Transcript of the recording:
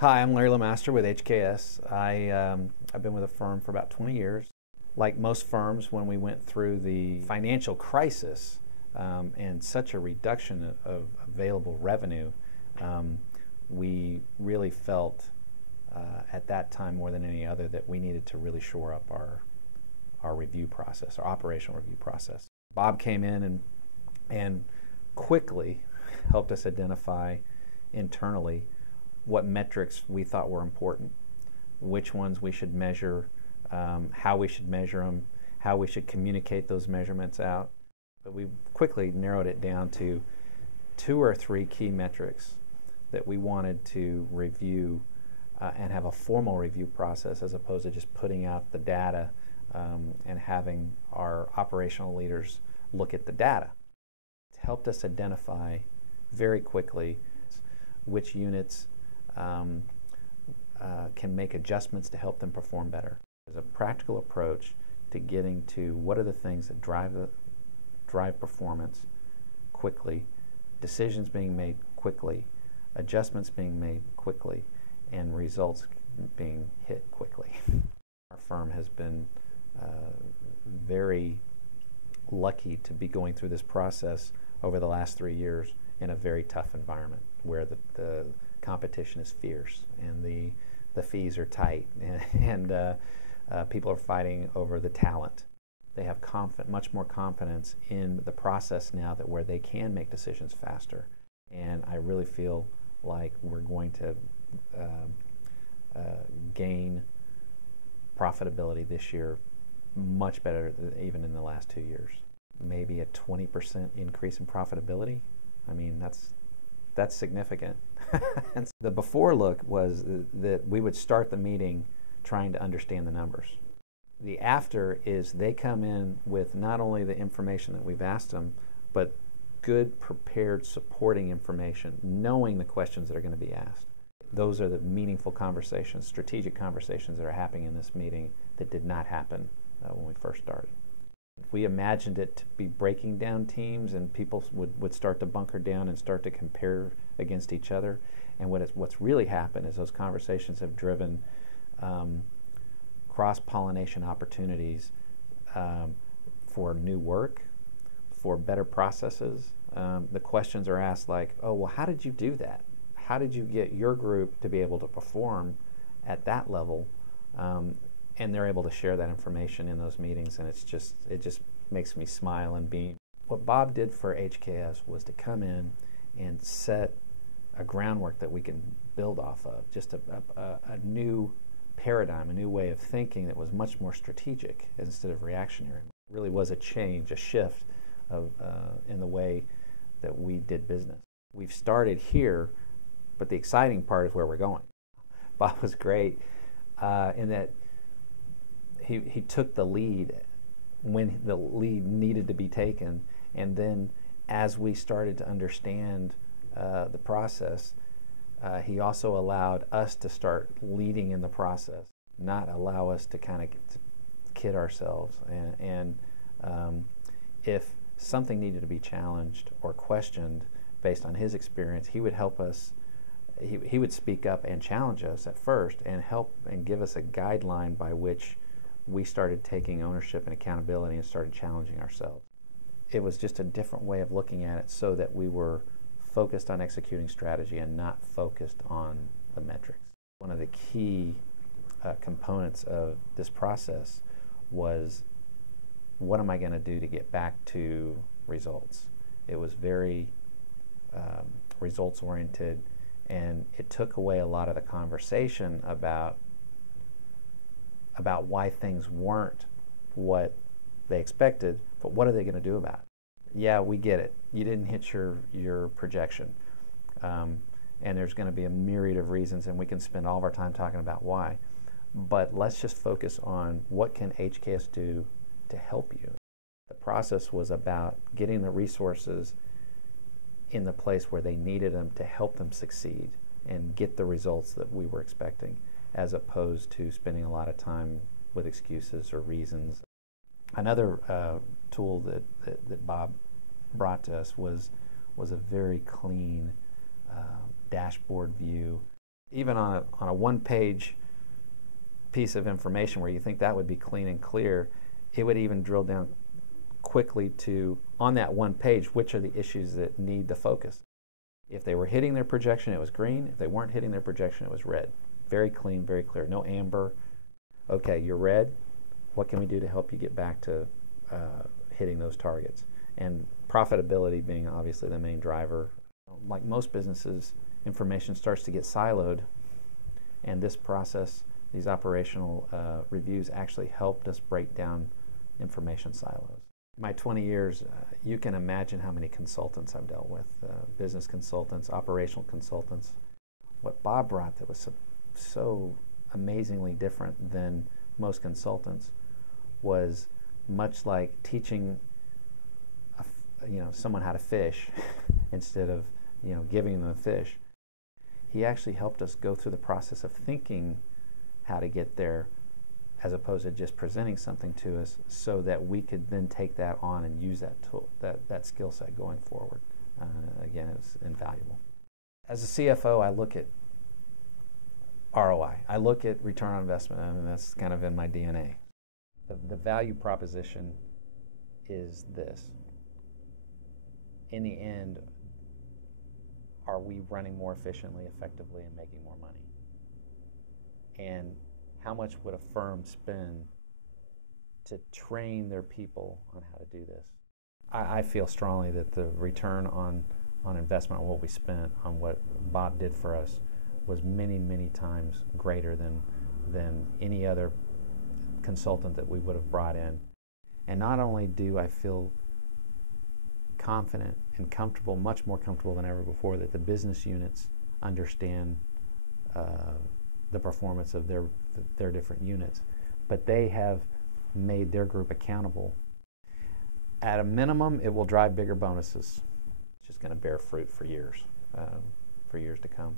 Hi, I'm Larry LeMaster with HKS. I've been with the firm for about 20 years. Like most firms, when we went through the financial crisis and such a reduction of available revenue, we really felt at that time more than any other that we needed to really shore up our review process, our operational review process. Bob came in and quickly helped us identify internally what metrics we thought were important, which ones we should measure, how we should measure them, how we should communicate those measurements out. But we quickly narrowed it down to 2 or 3 key metrics that we wanted to review and have a formal review process as opposed to just putting out the data and having our operational leaders look at the data. It helped us identify very quickly which units can make adjustments to help them perform better. There's a practical approach to getting to what are the things that drive performance quickly, decisions being made quickly, adjustments being made quickly, and results being hit quickly. Our firm has been very lucky to be going through this process over the last 3 years in a very tough environment where the competition is fierce and the fees are tight and people are fighting over the talent. They have much more confidence in the process now that where they can make decisions faster. And I really feel like we're going to gain profitability this year much better than even in the last 2 years. Maybe a 20% increase in profitability. I mean, that's significant. And the before look was that we would start the meeting trying to understand the numbers. The after is they come in with not only the information that we've asked them, but good prepared supporting information, knowing the questions that are going to be asked. Those are the meaningful conversations, strategic conversations that are happening in this meeting that did not happen when we first started. We imagined it to be breaking down teams and people would start to bunker down and start to compare against each other. And what's really happened is those conversations have driven cross-pollination opportunities for new work, for better processes. The questions are asked like, oh, well, how did you do that? How did you get your group to be able to perform at that level? And they're able to share that information in those meetings, and it just makes me smile and beam. What Bob did for HKS was to come in and set a groundwork that we can build off of, just a new paradigm, a new way of thinking that was much more strategic instead of reactionary. It really was a change, a shift in the way that we did business. We've started here, but the exciting part is where we're going. Bob was great in that he took the lead when the lead needed to be taken, and then as we started to understand the process, he also allowed us to start leading in the process, not allow us to kind of kid ourselves. And if something needed to be challenged or questioned based on his experience, he would help us. He would speak up and challenge us at first and help and give us a guideline by which we started taking ownership and accountability and started challenging ourselves. It was just a different way of looking at it so that we were focused on executing strategy and not focused on the metrics. One of the key components of this process was, what am I going to do to get back to results? It was very results oriented, and it took away a lot of the conversation about why things weren't what they expected, but what are they going to do about it? Yeah, we get it. You didn't hit your projection. And there's going to be a myriad of reasons, and we can spend all of our time talking about why. But let's just focus on what can HKS do to help you. The process was about getting the resources in the place where they needed them to help them succeed and get the results that we were expecting, as opposed to spending a lot of time with excuses or reasons. Another tool that Bob brought to us was a very clean dashboard view Even on a one-page piece of information where you think that would be clean and clear, it would even drill down quickly to, on that one page, which are the issues that need the focus. If they were hitting their projection, it was green. If they weren't hitting their projection, it was red. Very clean, very clear. No amber. Okay, you're red. What can we do to help you get back to hitting those targets? And profitability being obviously the main driver. Like most businesses, information starts to get siloed, and this process, these operational reviews actually helped us break down information silos. My 20 years, you can imagine how many consultants I've dealt with, business consultants, operational consultants. What Bob brought that was so amazingly different than most consultants was much like teaching someone how to fish instead of giving them a fish. He actually helped us go through the process of thinking how to get there, as opposed to just presenting something to us, so that we could then take that on and use that tool, that skill set going forward. Again, it was invaluable. As a CFO, I look at ROI. I look at return on investment, and that's kind of in my DNA. The value proposition is this. In the end, are we running more efficiently, effectively, and making more money? And how much would a firm spend to train their people on how to do this? I feel strongly that the return on investment on what we spent, on what Bob did for us, was many, many times greater than any other consultant that we would have brought in. And not only do I feel confident and comfortable, much more comfortable than ever before, that the business units understand the performance of their different units, but they have made their group accountable. At a minimum, it will drive bigger bonuses. It's just going to bear fruit for years to come.